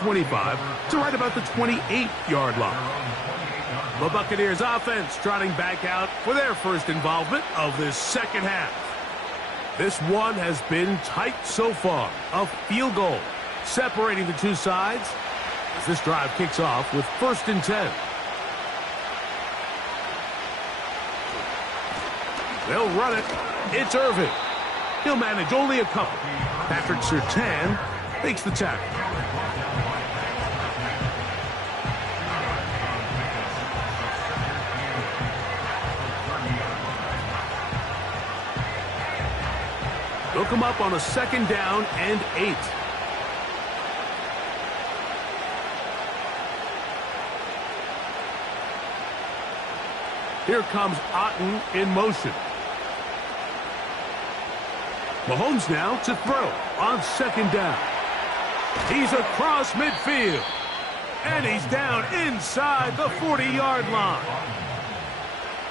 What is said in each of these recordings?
25 to right about the 28-yard line. The Buccaneers offense trotting back out for their first involvement of this second half. This one has been tight so far. A field goal separating the two sides as this drive kicks off with 1st and 10. They'll run it. It's Irving. He'll manage only a couple. Patrick Surtain makes the tackle. They'll come up on a 2nd down and 8. Here comes Otten in motion. Mahomes now to throw on 2nd down. He's across midfield. And he's down inside the 40-yard line.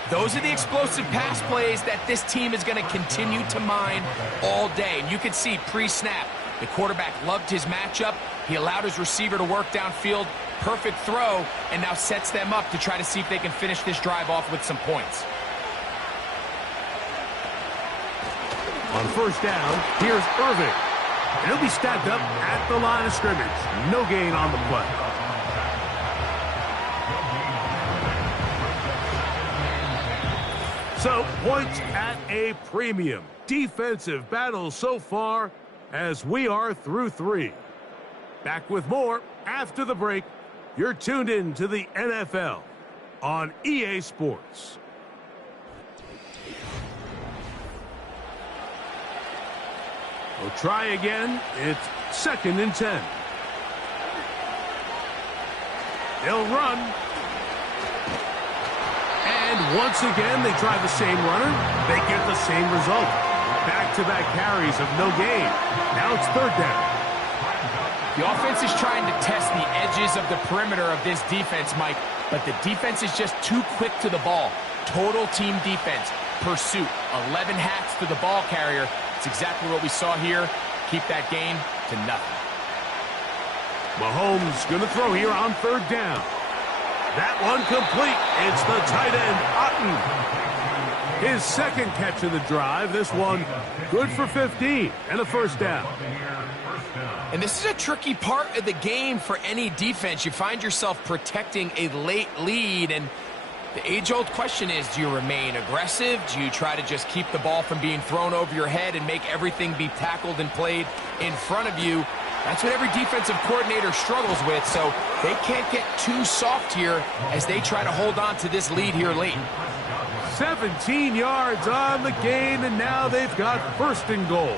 Those are the explosive pass plays that this team is going to continue to mine all day. And you can see pre-snap, the quarterback loved his matchup. He allowed his receiver to work downfield. Perfect throw, and now sets them up to try to see if they can finish this drive off with some points. On 1st down, here's Irving. And he'll be stacked up at the line of scrimmage. No gain on the play. So, points at a premium. Defensive battle so far as we are through 3. Back with more after the break. You're tuned in to the NFL on EA Sports. We'll try again. It's 2nd and 10. They'll run. And once again, they try the same runner. They get the same result. Back-to-back carries of no gain. Now it's 3rd down. The offense is trying to test the edges of the perimeter of this defense, Mike, but the defense is just too quick to the ball. Total team defense, pursuit, 11 hats to the ball carrier. It's exactly what we saw here. Keep that gain to nothing. Mahomes going to throw here on 3rd down. That one complete. It's the tight end, Otten. His 2nd catch of the drive. This one good for 15 and a 1st down. And this is a tricky part of the game for any defense. You find yourself protecting a late lead, and the age-old question is, do you remain aggressive? Do you try to just keep the ball from being thrown over your head and make everything be tackled and played in front of you? That's what every defensive coordinator struggles with, so they can't get too soft here as they try to hold on to this lead here late. 17 yards on the gain, and now they've got 1st and goal.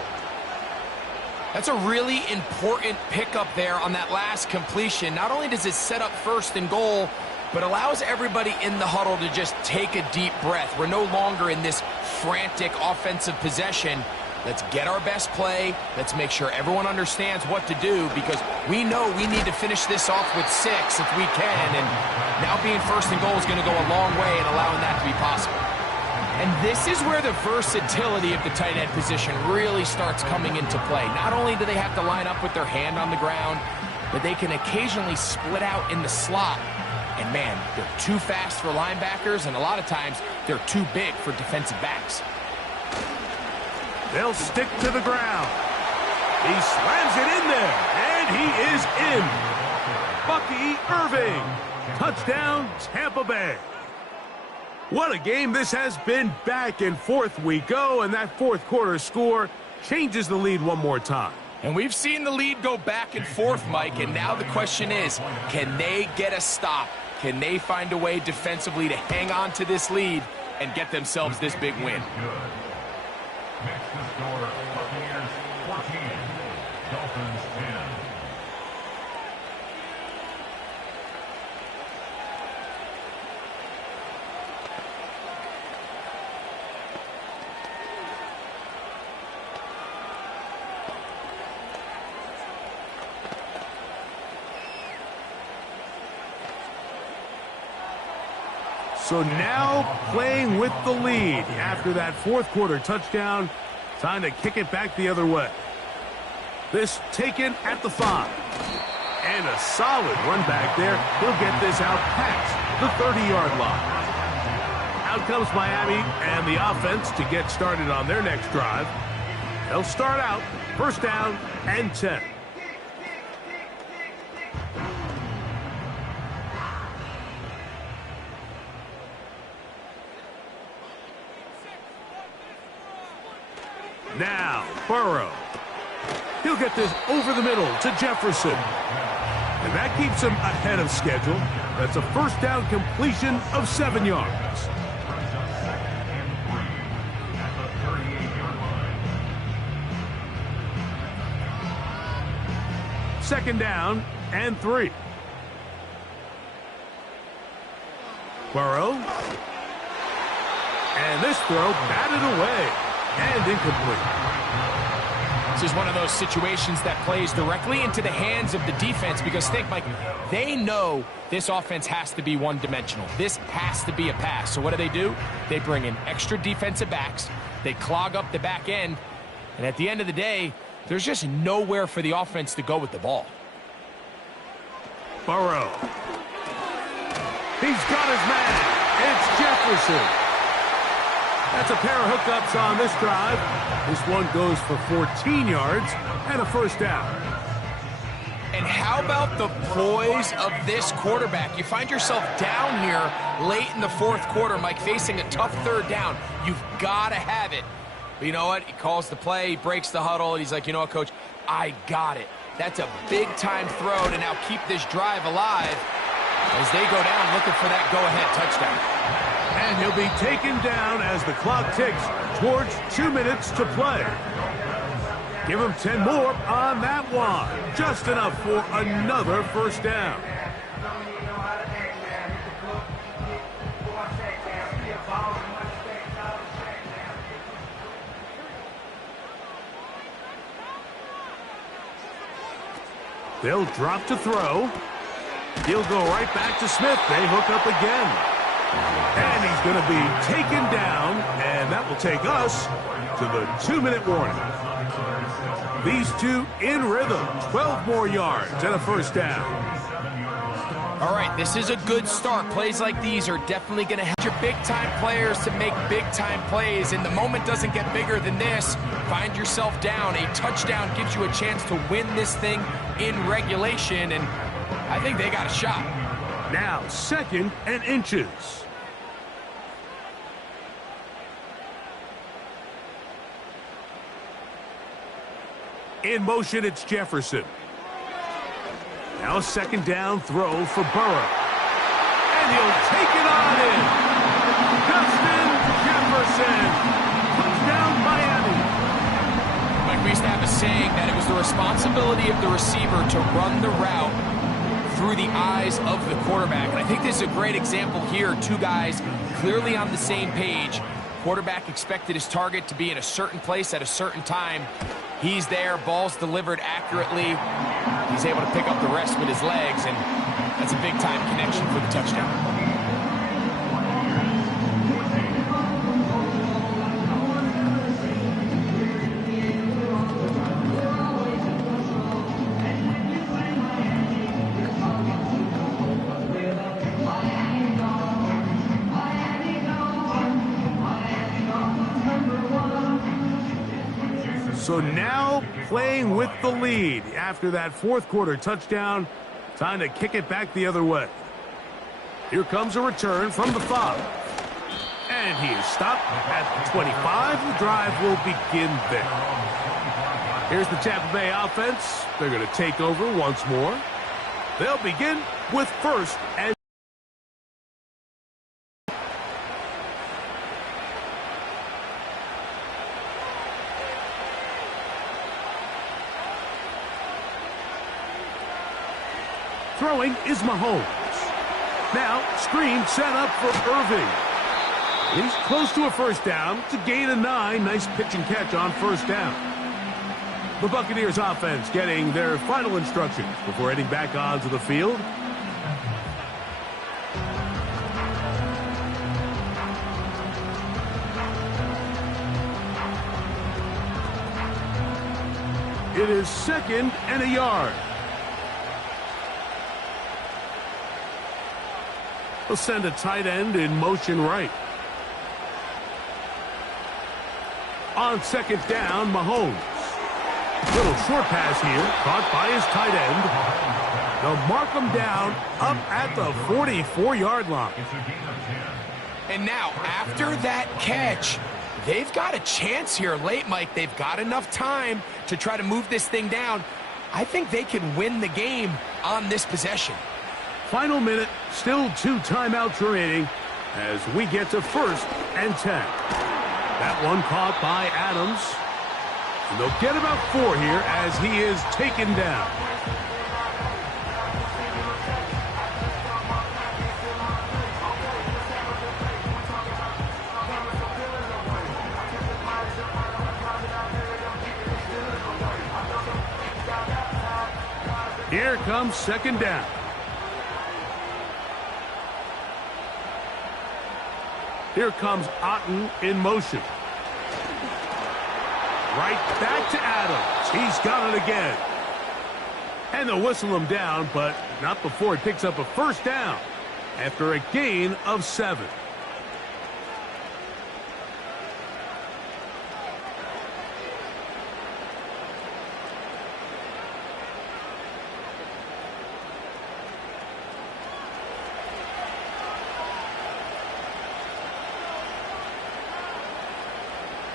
That's a really important pickup there on that last completion. Not only does it set up 1st and goal, but allows everybody in the huddle to just take a deep breath. We're no longer in this frantic offensive possession. Let's get our best play. Let's make sure everyone understands what to do, because we know we need to finish this off with 6 if we can. And now being 1st and goal is going to go a long way in allowing that to be possible. And this is where the versatility of the tight end position really starts coming into play. Not only do they have to line up with their hand on the ground, but they can occasionally split out in the slot. And man, they're too fast for linebackers, and a lot of times they're too big for defensive backs. They'll stick to the ground. He slams it in there, and he is in. Bucky Irving. Touchdown, Tampa Bay. What a game this has been. Back and forth we go, and that 4th quarter score changes the lead one more time. And we've seen the lead go back and forth, Mike, and now the question is, can they get a stop? Can they find a way defensively to hang on to this lead and get themselves this big win? Next to score, Buccaneers 14, Dolphins 10. So now playing with the lead after that 4th quarter touchdown. Time to kick it back the other way. This taken at the 5. And a solid run back there. He'll get this out past the 30-yard line. Out comes Miami and the offense to get started on their next drive. They'll start out first down and 10. Now, Burrow. He'll get this over the middle to Jefferson. And that keeps him ahead of schedule. That's a first down completion of 7 yards. Second down and 3. Burrow. And this throw batted away and incomplete. This is one of those situations that plays directly into the hands of the defense because think, Mike, they know this offense has to be one-dimensional. This has to be a pass. So what do? They bring in extra defensive backs. They clog up the back end. And at the end of the day, there's just nowhere for the offense to go with the ball. Burrow. He's got his man. It's Jefferson. That's a pair of hookups on this drive. This one goes for 14 yards and a first down. And how about the poise of this quarterback? You find yourself down here late in the fourth quarter, Mike, facing a tough third down. You've got to have it. But you know what? He calls the play, he breaks the huddle, and he's like, you know what, Coach? I got it. That's a big-time throw to now keep this drive alive as they go down looking for that go-ahead touchdown. And he'll be taken down as the clock ticks towards 2 minutes to play. Give him 10 more on that one. Just enough for another first down. They'll drop to throw. He'll go right back to Smith. They hook up again. And he's going to be taken down, and that will take us to the 2-minute warning. These two in rhythm, 12 more yards and a first down. All right, this is a good start. Plays like these are definitely going to help your big-time players to make big-time plays, and the moment doesn't get bigger than this. Find yourself down. A touchdown gives you a chance to win this thing in regulation, and I think they got a shot. Now, 2nd and inches. In motion, it's Jefferson. Now a second down throw for Burrow. And he'll take it on in. Justin Jefferson. Touchdown, Miami. Mike, we used to have a saying that it was the responsibility of the receiver to run the route through the eyes of the quarterback. And I think this is a great example here. Two guys clearly on the same page. Quarterback expected his target to be in a certain place at a certain time. He's there, ball's delivered accurately. He's able to pick up the rest with his legs, and that's a big-time connection for the touchdown. So now playing with the lead after that fourth quarter touchdown. Time to kick it back the other way. Here comes a return from the 5. And he is stopped at the 25. The drive will begin there. Here's the Tampa Bay offense. They're going to take over once more. They'll begin with 1st and throwing is Mahomes. Now, screen set up for Irving. He's close to a first down to gain a 9. Nice pitch and catch on first down. The Buccaneers offense getting their final instructions before heading back onto the field. It is 2nd and a yard. He'll send a tight end in motion right. On second down, Mahomes. Little short pass here, caught by his tight end. They'll mark him down up at the 44-yard line. And now, after that catch, they've got a chance here late, Mike. They've got enough time to try to move this thing down. I think they can win the game on this possession. Final minute, still 2 timeouts remaining as we get to 1st and 10. That one caught by Adams. And they'll get about 4 here as he is taken down. Here comes second down. Here comes Otten in motion. Right back to Adams. He's got it again. And they'll whistle him down, but not before he picks up a first down after a gain of 7.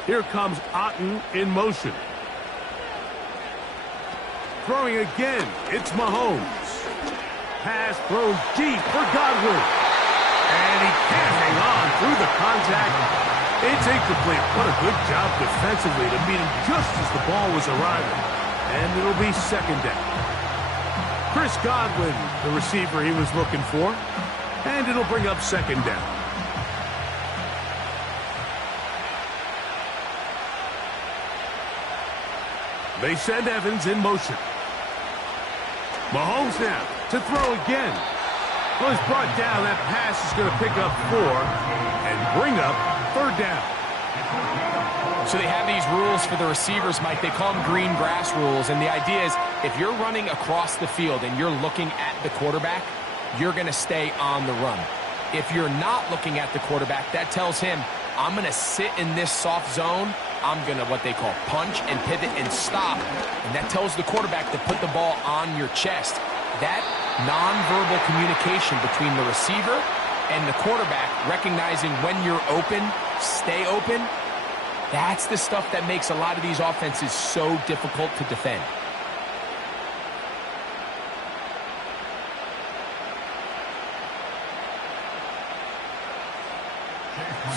Here comes Otten in motion. Throwing again, it's Mahomes. Pass thrown deep for Godwin. And he can't hang on through the contact. It's incomplete. What a good job defensively to meet him just as the ball was arriving. And it'll be second down. Chris Godwin, the receiver he was looking for. And it'll bring up second down. They send Evans in motion. Mahomes now to throw again. Well, he's brought down. That pass is going to pick up 4 and bring up third down. So they have these rules for the receivers, Mike. They call them green grass rules. And the idea is if you're running across the field and you're looking at the quarterback, you're going to stay on the run. If you're not looking at the quarterback, that tells him, I'm going to sit in this soft zone. I'm going to what they call punch and pivot and stop. And that tells the quarterback to put the ball on your chest. That nonverbal communication between the receiver and the quarterback, recognizing when you're open, stay open, that's the stuff that makes a lot of these offenses so difficult to defend.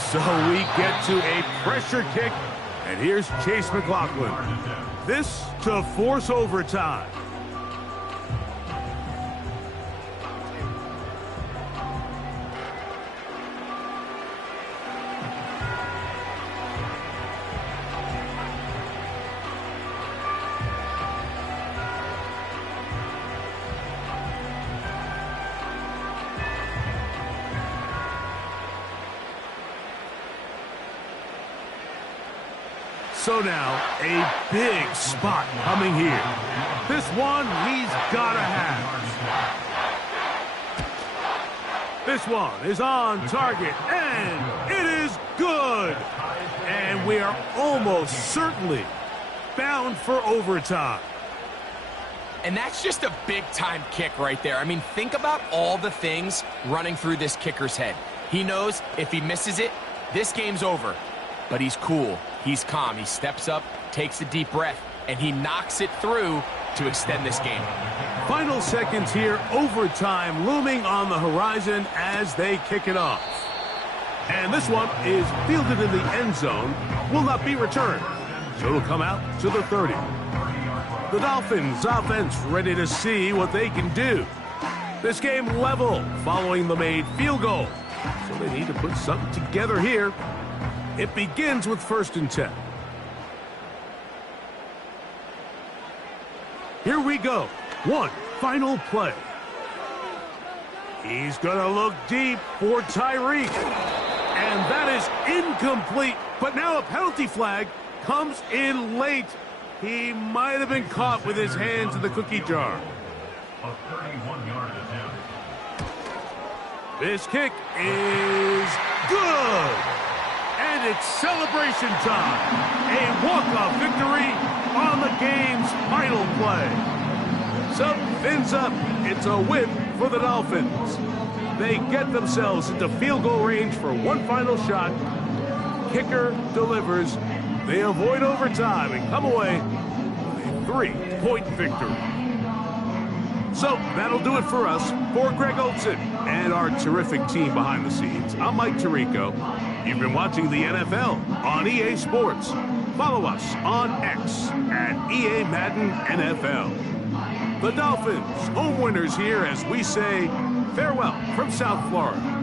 So we get to a pressure kick, and here's Chase McLaughlin. This to force overtime. So now, a big spot coming here. This one he's got to have. This one is on target, and it is good. And we are almost certainly bound for overtime. And that's just a big-time kick right there. I mean, think about all the things running through this kicker's head. He knows if he misses it, this game's over. But he's cool. He's calm. He steps up, takes a deep breath, and he knocks it through to extend this game. Final seconds here, overtime looming on the horizon as they kick it off. And this one is fielded in the end zone, will not be returned. So it'll come out to the 30. The Dolphins offense ready to see what they can do. This game level following the made field goal. So they need to put something together here. It begins with 1st and 10. Here we go. One final play. He's going to look deep for Tyreek. And that is incomplete. But now a penalty flag comes in late. He might have been caught with his hands in the cookie jar. A 31-yard attempt. This kick is good. And it's celebration time. A walk-off victory on the game's final play. Sub fins up. It's a win for the Dolphins. They get themselves into field goal range for one final shot. Kicker delivers. They avoid overtime and come away with a 3-point victory. So that'll do it for us. For Greg Olson and our terrific team behind the scenes, I'm Mike Tirico. You've been watching the NFL on EA Sports. Follow us on X at EA Madden NFL. The Dolphins, home winners here as we say farewell from South Florida.